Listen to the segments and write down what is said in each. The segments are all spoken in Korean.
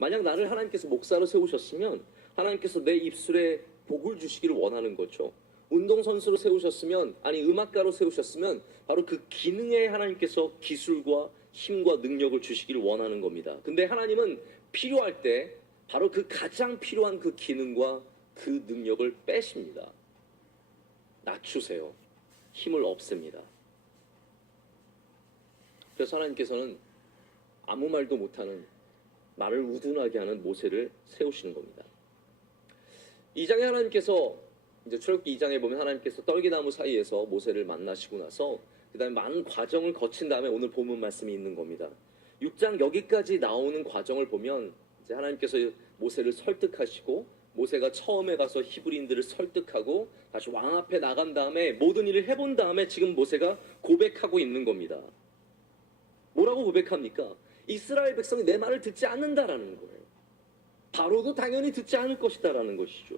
만약 나를 하나님께서 목사로 세우셨으면 하나님께서 내 입술에 복을 주시기를 원하는 거죠. 운동선수로 세우셨으면, 아니 음악가로 세우셨으면 바로 그 기능에 하나님께서 기술과 힘과 능력을 주시기를 원하는 겁니다. 근데 하나님은 필요할 때 바로 그 가장 필요한 그 기능과 그 능력을 빼십니다. 낮추세요. 힘을 없앱니다. 그래서 하나님께서는 아무 말도 못하는, 말을 우둔하게 하는 모세를 세우시는 겁니다. 2장에 하나님께서, 이제 출애굽기 2장에 보면 하나님께서 떨기나무 사이에서 모세를 만나시고 나서 그 다음에 많은 과정을 거친 다음에 오늘 본문 말씀이 있는 겁니다. 6장 여기까지 나오는 과정을 보면 이제 하나님께서 모세를 설득하시고, 모세가 처음에 가서 히브리인들을 설득하고 다시 왕 앞에 나간 다음에 모든 일을 해본 다음에 지금 모세가 고백하고 있는 겁니다. 뭐라고 고백합니까? 이스라엘 백성이 내 말을 듣지 않는다라는 거예요. 바로도 당연히 듣지 않을 것이다라는 것이죠.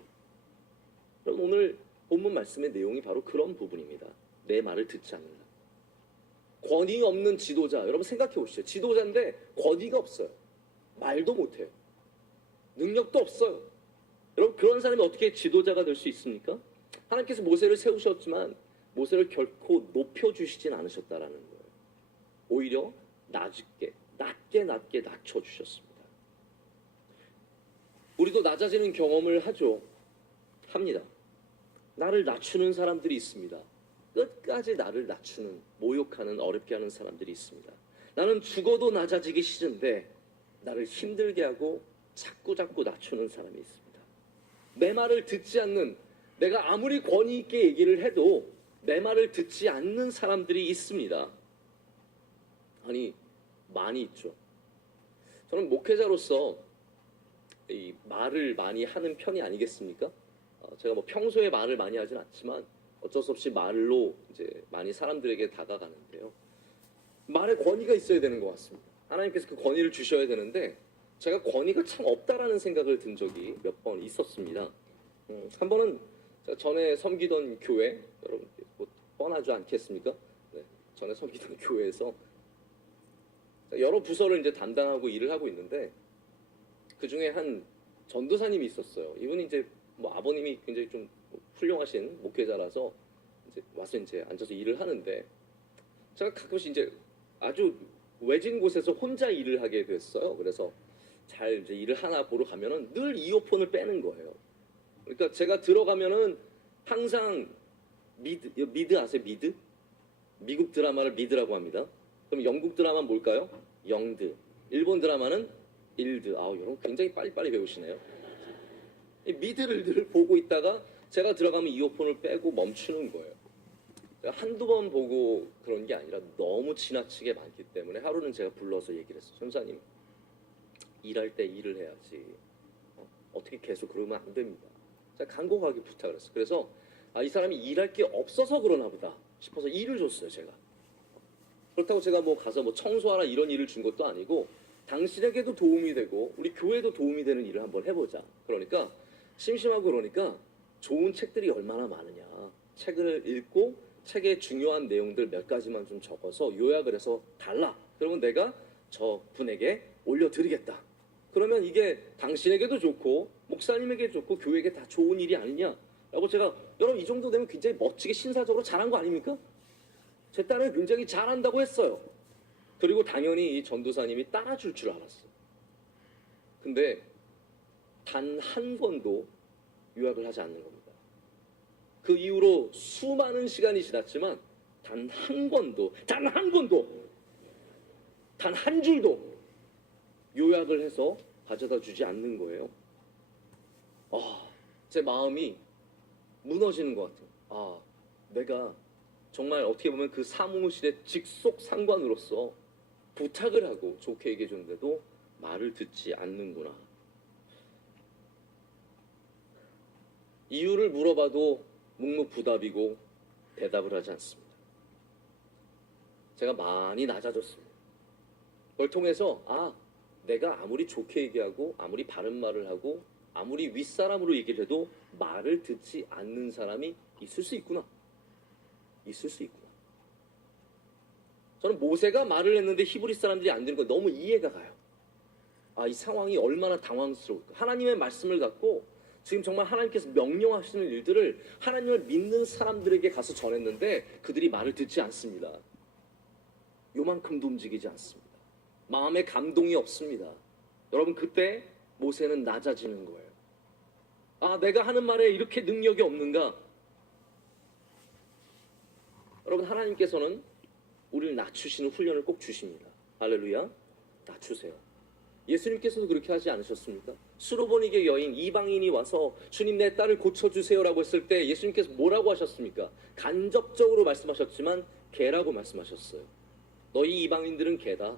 그럼 오늘 본문 말씀의 내용이 바로 그런 부분입니다. 내 말을 듣지 않는다. 권위 없는 지도자, 여러분 생각해 보시죠. 지도자인데 권위가 없어요. 말도 못해요. 능력도 없어요. 여러분 그런 사람이 어떻게 지도자가 될 수 있습니까? 하나님께서 모세를 세우셨지만 모세를 결코 높여주시진 않으셨다라는 거예요. 오히려 낮게 낮춰주셨습니다. 우리도 낮아지는 경험을 합니다. 나를 낮추는 사람들이 있습니다. 끝까지 나를 낮추는, 모욕하는, 어렵게 하는 사람들이 있습니다. 나는 죽어도 낮아지기 싫은데 나를 힘들게 하고 자꾸 낮추는 사람이 있습니다. 내 말을 듣지 않는, 내가 아무리 권위 있게 얘기를 해도 내 말을 듣지 않는 사람들이 있습니다. 아니, 많이 있죠. 저는 목회자로서 이 말을 많이 하는 편이 아니겠습니까? 제가 뭐 평소에 말을 많이 하진 않지만 어쩔 수 없이 말로 이제 많이 사람들에게 다가가는데요. 말에 권위가 있어야 되는 것 같습니다. 하나님께서 그 권위를 주셔야 되는데 제가 권위가 참 없다라는 생각을 든 적이 몇 번 있었습니다. 한 번은 제가 전에 섬기던 교회, 여러분 뭐 뻔하지 않겠습니까? 네, 전에 섬기던 교회에서 여러 부서를 이제 담당하고 일을 하고 있는데 그 중에 한 전도사님이 있었어요. 이분이 이제 뭐 아버님이 굉장히 좀 훌륭하신 목회자라서 이제 와서 이제 앉아서 일을 하는데 제가 가끔씩 이제 아주 외진 곳에서 혼자 일을 하게 됐어요. 그래서 잘 이제 일을 하나 보러 가면은 늘 이어폰을 빼는 거예요. 그러니까 제가 들어가면은 항상 미드 아세요? 미드? 미국 드라마를 미드라고 합니다. 그럼 영국 드라마는 뭘까요? 영드. 일본 드라마는 일드. 아우, 여러분 굉장히 빨리빨리 배우시네요. 이 미드를 늘 보고 있다가 제가 들어가면 이어폰을 빼고 멈추는 거예요. 한두 번 보고 그런 게 아니라 너무 지나치게 많기 때문에 하루는 제가 불러서 얘기를 했어요. 전사님, 일할 때 일을 해야지. 어떻게 계속 그러면 안 됩니다. 제가 간곡하게 부탁을 했어요. 그래서 이 사람이 일할 게 없어서 그러나 보다 싶어서 일을 줬어요, 제가. 그렇다고 제가 뭐 가서 뭐 청소하라 이런 일을 준 것도 아니고 당신에게도 도움이 되고 우리 교회도 도움이 되는 일을 한번 해보자. 그러니까 심심하고 그러니까 좋은 책들이 얼마나 많으냐. 책을 읽고 책의 중요한 내용들 몇 가지만 좀 적어서 요약을 해서 달라. 그러면 내가 저 분에게 올려드리겠다. 그러면 이게 당신에게도 좋고 목사님에게 좋고 교회에게 다 좋은 일이 아니냐. 라고 제가 여러분 이 정도 되면 굉장히 멋지게 신사적으로 잘한 거 아닙니까? 제 딸은 굉장히 잘한다고 했어요. 그리고 당연히 이 전도사님이 따라줄 줄 알았어요. 근데 단 한 번도 요약을 하지 않는 겁니다. 그 이후로 수많은 시간이 지났지만 단 한 번도 단 한 줄도 요약을 해서 가져다 주지 않는 거예요. 제 마음이 무너지는 것 같아요. 내가 정말 어떻게 보면 그 사무실의 직속 상관으로서 부탁을 하고 좋게 얘기해 줬는데도 말을 듣지 않는구나. 이유를 물어봐도 묵묵부답이고 대답을 하지 않습니다. 제가 많이 낮아졌습니다. 그걸 통해서 내가 아무리 좋게 얘기하고 아무리 바른 말을 하고 아무리 윗사람으로 얘기를 해도 말을 듣지 않는 사람이 있을 수 있구나. 저는 모세가 말을 했는데 히브리 사람들이 안 듣는 거 너무 이해가 가요. 이 상황이 얼마나 당황스러울까. 하나님의 말씀을 갖고 지금 정말 하나님께서 명령하시는 일들을 하나님을 믿는 사람들에게 가서 전했는데 그들이 말을 듣지 않습니다. 요만큼도 움직이지 않습니다. 마음에 감동이 없습니다. 여러분, 그때 모세는 낮아지는 거예요. 내가 하는 말에 이렇게 능력이 없는가? 여러분, 하나님께서는 우리를 낮추시는 훈련을 꼭 주십니다. 할렐루야. 낮추세요. 예수님께서도 그렇게 하지 않으셨습니까? 수로보니게 여인 이방인이 와서 주님 내 딸을 고쳐주세요라고 했을 때 예수님께서 뭐라고 하셨습니까? 간접적으로 말씀하셨지만 개라고 말씀하셨어요. 너희 이방인들은 개다.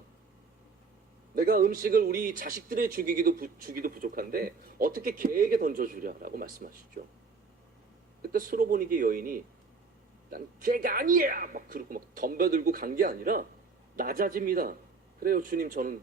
내가 음식을 우리 자식들에 주기도 부족한데 어떻게 개에게 던져주랴라고 말씀하시죠. 그때 수로보니게 여인이 난 개가 아니야 막 그러고 막 덤벼들고 간 게 아니라 낮아집니다. 그래요 주님, 저는